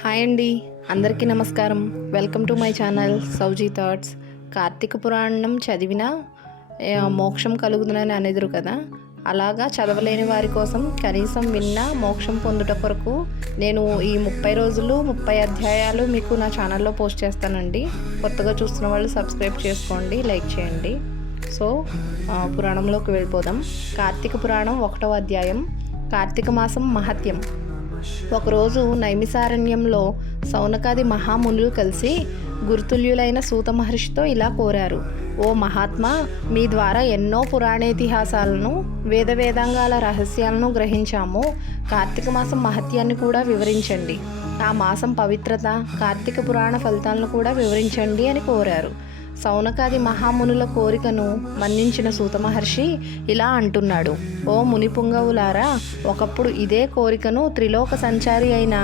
Hi అండి, అందరికీ నమస్కారం. Welcome to my channel Souji thoughts. Karthika Puranam చదివినా మోక్షం కలుగుతుందని అనేదురు కదా, అలాగా చదవలేని వారి కోసం కనీసం విన్నా మోక్షం పొందుట కొరకు నేను ఈ 30 రోజులు 30 అధ్యాయాలు మీకు నా ఛానల్లో పోస్ట్ చేస్తానండి. కొత్తగా చూస్తున్న వాళ్ళు సబ్స్క్రైబ్ చేసుకోండి, లైక్ చేయండి. సో పురాణంలోకి వెళ్ళిపోదాం. కార్తీక పురాణం 1వ అధ్యాయం. కార్తీక మాసం మహత్యం. ఒకరోజు నైమిసారణ్యంలో సౌనకాది మహామునులు కలిసి గురుతుల్యులైన సూత మహర్షితో ఇలా కోరారు: ఓ మహాత్మా, మీ ద్వారా ఎన్నో పురాణేతిహాసాలను వేదాంగాల రహస్యాలను గ్రహించాము. కార్తీక మాసం మహత్యాన్ని కూడా వివరించండి. ఆ మాసం పవిత్రత, కార్తీక పురాణ ఫలితాలను కూడా వివరించండి అని కోరారు. సౌనకాది మహామునుల కోరికను మన్నించిన సూత మహర్షి ఇలా అంటున్నాడు: ఓ ముని పుంగవులారా, ఒకప్పుడు ఇదే కోరికను త్రిలోక సంచారి అయిన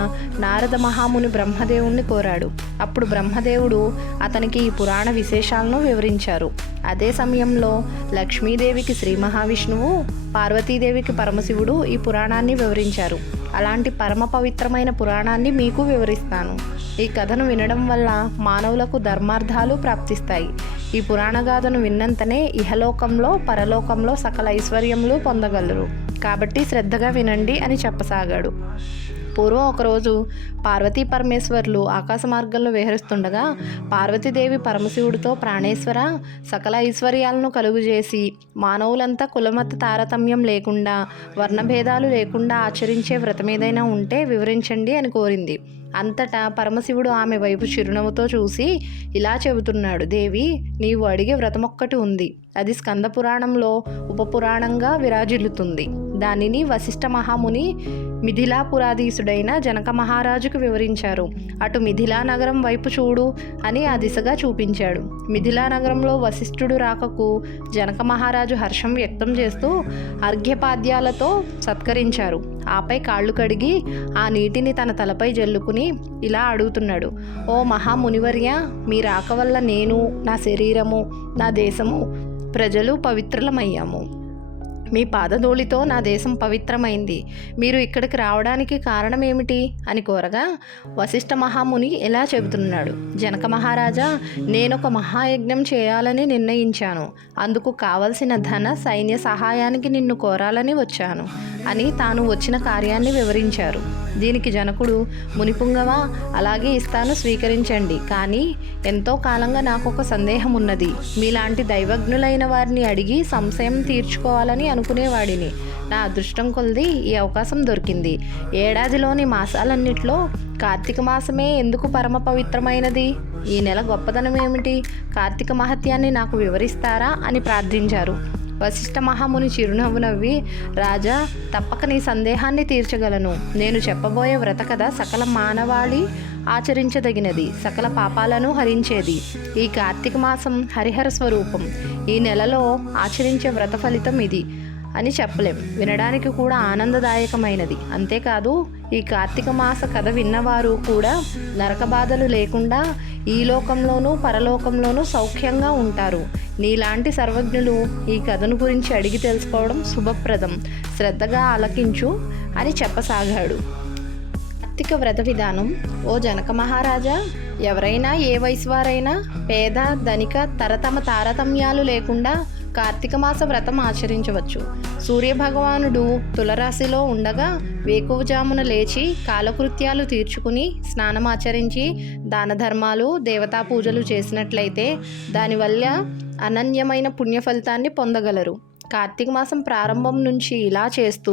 నారద మహాముని బ్రహ్మదేవుణ్ణి కోరాడు. అప్పుడు బ్రహ్మదేవుడు అతనికి ఈ పురాణ విశేషాలను వివరించారు. అదే సమయంలో లక్ష్మీదేవికి శ్రీ మహావిష్ణువు, పార్వతీదేవికి పరమశివుడు ఈ పురాణాన్ని వివరించారు. అలాంటి పరమ పవిత్రమైన పురాణాన్ని మీకు వివరిస్తాను. ఈ కథను వినడం వల్ల మానవులకు ధర్మార్థాలు ప్రాప్తిస్తాయి. ఈ పురాణగాథను విన్నంతనే ఇహలోకంలో పరలోకంలో సకల ఐశ్వర్యములు పొందగలరు. కాబట్టి శ్రద్ధగా వినండి అని చెప్పసాగాడు. పూర్వం ఒకరోజు పార్వతీ పరమేశ్వర్లు ఆకాశ మార్గంలో విహరిస్తుండగా పార్వతీదేవి పరమశివుడితో, ప్రాణేశ్వర, సకల ఐశ్వర్యాలను కలుగుజేసి మానవులంతా కులమత తారతమ్యం లేకుండా, వర్ణభేదాలు లేకుండా ఆచరించే వ్రతమేదైనా ఉంటే వివరించండి అని కోరింది. అంతటా పరమశివుడు ఆమె వైపు చిరునవ్వుతో చూసి ఇలా చెబుతున్నాడు: దేవి, నీవు అడిగే వ్రతమొక్కటి ఉంది. అది స్కంద పురాణంలో ఉపపురాణంగా విరాజిల్లుతుంది. దానిని వశిష్ఠ మహాముని మిథిలాపురాధీసుడైన జనక మహారాజుకు వివరించారు. అటు మిథిలా నగరం వైపు చూడు అని ఆ దిశగా చూపించాడు. మిథిలా నగరంలో వశిష్ఠుడు రాకకు జనక మహారాజు హర్షం వ్యక్తం చేస్తూ అర్ఘ్యపాద్యాలతో సత్కరించారు. ఆపై కాళ్ళు కడిగి ఆ నీటిని తన తలపై జల్లుకుని ఇలా అడుగుతున్నాడు: ఓ మహామునివర్య, మీ రాక వల్ల నేను, నా శరీరము, నా దేశము, ప్రజలు పవిత్రులమయ్యాము. మీ పాదధూళితో నా దేశం పవిత్రమైంది. మీరు ఇక్కడికి రావడానికి కారణం ఏమిటి అని కోరగా వశిష్ఠ మహాముని ఇలా చెబుతున్నాడు: జనక మహారాజా, నేనొక మహాయజ్ఞం చేయాలని నిర్ణయించాను. అందుకు కావలసిన ధన సైన్య సహాయానికి నిన్ను కోరాలని వచ్చాను అని తాను వచ్చిన కార్యాన్ని వివరించారు. దీనికి జనకుడు: మునిపుంగవ, అలాగే ఇస్తాను, స్వీకరించండి. కానీ ఎంతో కాలంగా నాకు ఒక సందేహం ఉన్నది. మీలాంటి దైవజ్ఞులైన వారిని అడిగి సంశయం తీర్చుకోవాలని అనుకునేవాడిని. నా అదృష్టం కొలది ఈ అవకాశం దొరికింది. ఏడాదిలోని మాసాలన్నిట్లో కార్తీక మాసమే ఎందుకు పరమ పవిత్రమైనది? ఈ నెల గొప్పదనం ఏమిటి? కార్తీక మహత్యాన్ని నాకు వివరిస్తారా అని ప్రార్థించారు. వశిష్ఠ మహాముని చిరునవ్వు నవ్వి: రాజా, తప్పక నీ సందేహాన్ని తీర్చగలను. నేను చెప్పబోయే వ్రత కథ సకల మానవాళి ఆచరించదగినది, సకల పాపాలను హరించేది. ఈ కార్తీక మాసం హరిహర స్వరూపం. ఈ నెలలో ఆచరించే వ్రత ఫలితం ఇది అని చెప్పలేం. వినడానికి కూడా ఆనందదాయకమైనది. అంతేకాదు, ఈ కార్తీక మాస కథ విన్నవారు కూడా నరక బాధలు లేకుండా ఈ లోకంలోనూ పరలోకంలోనూ సౌఖ్యంగా ఉంటారు. నీలాంటి సర్వజ్ఞులు ఈ కథను గురించి అడిగి తెలుసుకోవడం శుభప్రదం. శ్రద్ధగా ఆలకించు అని చెప్పసాగాడు. కార్తీక వ్రత విధానం. ఓ జనక మహారాజా, ఎవరైనా ఏ వయసు వారైనా, పేద ధనిక తారతమ్యాలు లేకుండా కార్తీక మాస వ్రతం ఆచరించవచ్చు. సూర్యభగవానుడు తులరాశిలో ఉండగా వేకువజామున లేచి కాలకృత్యాలు తీర్చుకుని స్నానమాచరించి దాన ధర్మాలు, దేవతా పూజలు చేసినట్లయితే దానివల్ల అనన్యమైన పుణ్య ఫలితాన్ని పొందగలరు. కార్తీక మాసం ప్రారంభం నుంచి ఇలా చేస్తూ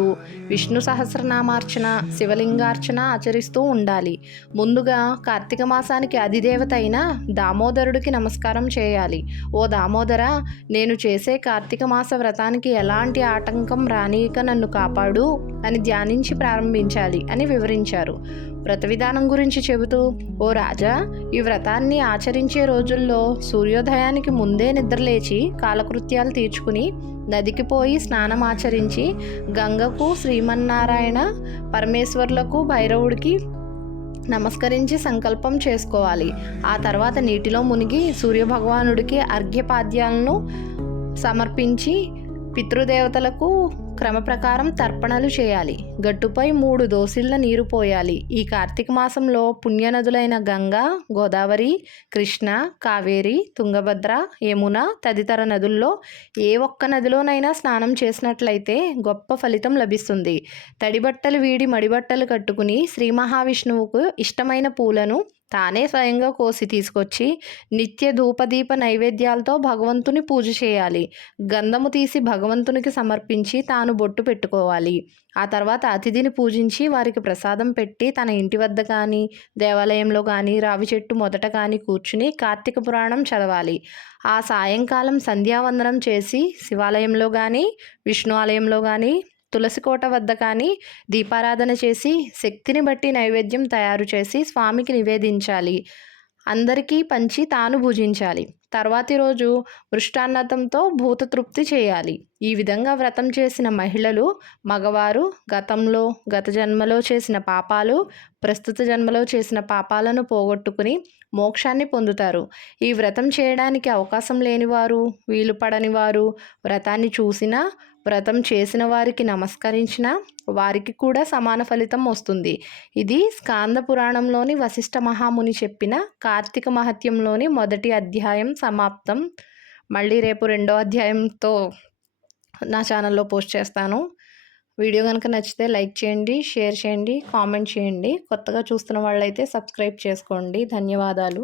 విష్ణు సహస్రనామార్చన, శివలింగార్చన ఆచరిస్తూ ఉండాలి. ముందుగా కార్తీక మాసానికి అధిదేవత అయిన దామోదరుడికి నమస్కారం చేయాలి. ఓ దామోదర, నేను చేసే కార్తీక మాస వ్రతానికి ఎలాంటి ఆటంకం రానియక నన్ను కాపాడు అని ధ్యానించి ప్రారంభించాలి అని వివరించారు. వ్రత విధానం గురించి చెబుతూ: ఓ రాజా, ఈ వ్రతాన్ని ఆచరించే రోజుల్లో సూర్యోదయానికి ముందే నిద్రలేచి కాలకృత్యాలు తీర్చుకుని నదికి పోయి స్నానం ఆచరించి గంగకు, శ్రీమన్నారాయణ, పరమేశ్వర్లకు, భైరవుడికి నమస్కరించి సంకల్పం చేసుకోవాలి. ఆ తర్వాత నీటిలో మునిగి సూర్యభగవానుడికి అర్ఘ్యపాద్యాలను సమర్పించి పితృదేవతలకు క్రమప్రకారం తర్పణలు చేయాలి. గట్టుపై 3 దోసిళ్ల నీరు పోయాలి. ఈ కార్తీక మాసంలో పుణ్యనదులైన గంగా, గోదావరి, కృష్ణ, కావేరి, తుంగభద్ర, యమున తదితర నదుల్లో ఏ ఒక్క నదిలోనైనా స్నానం చేసినట్లయితే గొప్ప ఫలితం లభిస్తుంది. తడిబట్టలు వీడి మడిబట్టలు కట్టుకుని శ్రీ మహావిష్ణువుకు ఇష్టమైన పూలను తానే స్వయంగా కోసి తీసుకొచ్చి నిత్య ధూపదీప నైవేద్యాలతో భగవంతుని పూజ చేయాలి. గంధము తీసి భగవంతునికి సమర్పించి తాను బొట్టు పెట్టుకోవాలి. ఆ తర్వాత అతిథిని పూజించి వారికి ప్రసాదం పెట్టి తన ఇంటి వద్ద కానీ దేవాలయంలో కానీ రావి చెట్టు మొదట కానీ కూర్చుని కార్తీక పురాణం చదవాలి. ఆ సాయంకాలం సంధ్యావందనం చేసి శివాలయంలో కానీ విష్ణు ఆలయంలో కానీ తులసికోట వద్ద కానీ దీపారాధన చేసి శక్తిని బట్టి నైవేద్యం తయారు చేసి స్వామికి నివేదించాలి. అందరికీ పంచి తాను భుజించాలి. తర్వాతి రోజు మృష్టాన్నతంతో భూతతృప్తి చేయాలి. ఈ విధంగా వ్రతం చేసిన మహిళలు, మగవారు గత జన్మలో చేసిన పాపాలు, ప్రస్తుత జన్మలో చేసిన పాపాలను పోగొట్టుకుని మోక్షాన్ని పొందుతారు. ఈ వ్రతం చేయడానికి అవకాశం లేనివారు, వీలు పడని వారు వ్రతాన్ని చూసినా, వ్రతం చేసిన వారికి నమస్కరించిన వారికి కూడా సమాన ఫలితం వస్తుంది. ఇది స్కాంద పురాణంలోని వశిష్ఠ మహాముని చెప్పిన కార్తీక మహత్యంలోని మొదటి అధ్యాయం సమాప్తం. మళ్ళీ రేపు 2వ అధ్యాయంతో నా ఛానల్లో పోస్ట్ చేస్తాను. వీడియో కనుక నచ్చితే లైక్ చేయండి, షేర్ చేయండి, కామెంట్ చేయండి. కొత్తగా చూస్తున్న వాళ్ళైతే సబ్స్క్రైబ్ చేసుకోండి. ధన్యవాదాలు.